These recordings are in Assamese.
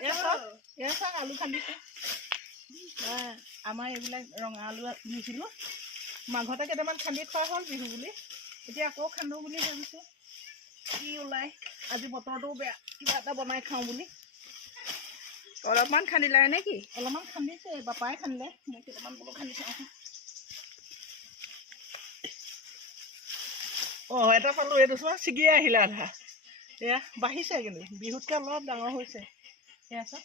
আলু খান্দিছে আমাৰ এইবিলাক ৰঙা আলু দিছিলোঁ মাঘতে কেইটামান খান্দি খোৱা হ'ল বিহু বুলি এতিয়া আকৌ খান্দো বুলি ভাবিছোঁ কি ওলাই আজি বতৰটোও বেয়া কিবা এটা বনাই খাওঁ বুলি অলপমান খান্দিলা নেকি অলপমান খান্দিছে বাপাই খান্দিলে মই কেইটামান বোলো খান্দি চাওঁ এটা পালোঁ এইটো চোৱা ছিগিয়ে আহিলে আধা এয়া বাঢ়িছে কিন্তু বিহুতকৈ অলপ ডাঙৰ হৈছে এয়া চোৱা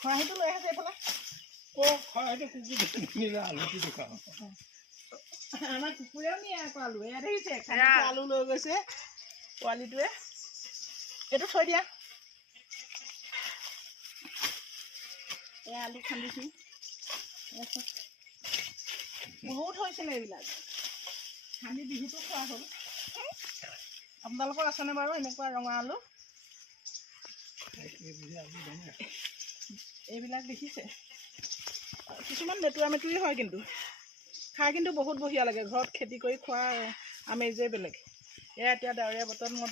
খৰাহীটো লৈ আহিছে এইফালে আমাৰ কুকুৰেও নিয়ে আকৌ আলু এয়া দেখিছে আলু লৈ গৈছে পোৱালিটোৱে এইটো থৈ দিয়া এয়া আলু খান্দিছোঁ বহুত হৈছিলে এইবিলাক খান্দি বিহুটো খোৱা হ'ল আপোনালোকৰ আছেনে বাৰু এনেকুৱা ৰঙা আলু এইবিলাক দেখিছে কিছুমান মেতুৰা মেতুৰি হয় কিন্তু খাই কিন্তু বহুত বঢ়িয়া লাগে ঘৰত খেতি কৰি খোৱা আমেজেই বেলেগ এয়া এতিয়া ডাৱৰীয়া বতৰত মই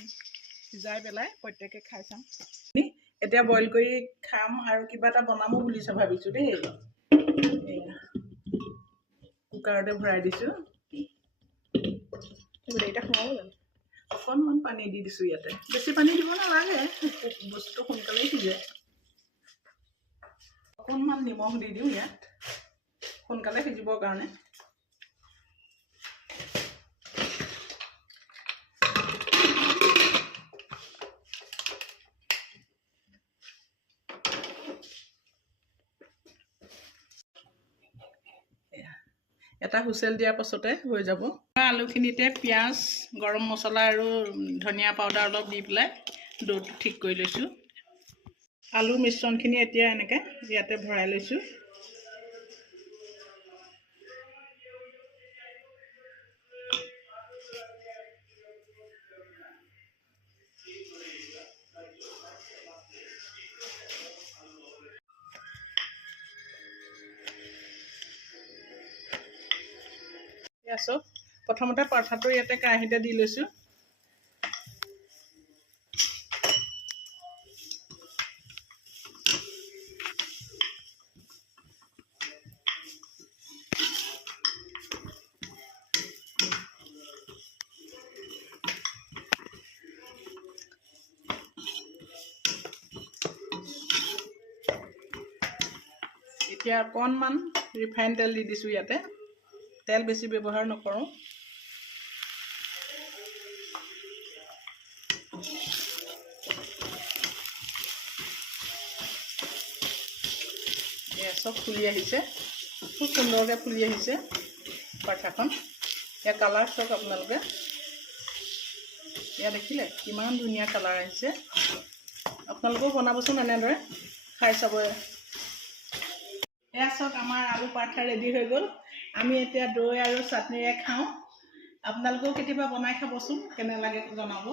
সিজাই পেলাই প্ৰত্যেকে খাই চাম এতিয়া বইল কৰি খাম আৰু কিবা এটা বনামো বুলি ভাবিছোঁ দেই কুকাৰতে ভৰাই দিছোঁ গোটেইকেইটা সোমাব জানো অকণমান পানী দি দিছোঁ ইয়াতে বেছি পানী দিব নালাগে বস্তুটো সোনকালেই সিজে অকণমান নিমখ দি দিওঁ ইয়াত সোনকালে সিজিবৰ কাৰণে এটা হুইচেল দিয়াৰ পাছতে হৈ যাব আলুখিনিতে পিঁয়াজ গৰম মছলা আৰু ধনিয়া পাউডাৰ অলপ দি পেলাই ডোটো ঠিক কৰি লৈছোঁ আলু মিশ্ৰণখিনি এতিয়া এনেকৈ ইয়াতে ভৰাই লৈছোঁ চব প্ৰথমতে পৰঠাটো ইয়াতে কেৰাহীতে দি লৈছোঁ এতিয়া অকণমান ৰিফাইন তেল দি দিছোঁ ইয়াতে তেল বেছি ব্যৱহাৰ নকৰোঁ এয়া চব ফুলি আহিছে খুব সুন্দৰকৈ ফুলি আহিছে পৰঠাখন এয়া কালাৰ চাওক আপোনালোকে এয়া দেখিলে কিমান ধুনীয়া কালাৰ আহিছে আপোনালোকেও বনাবচোন এনেদৰে খাই চাব এয়া চাওক আমাৰ আলু পৰঠা ৰেডি হৈ গ'ল আমি এতিয়া দৈ আৰু চাটনিৰে খাওঁ আপোনালোকেও কেতিয়াবা বনাই খাবচোন কেনে লাগে জনাব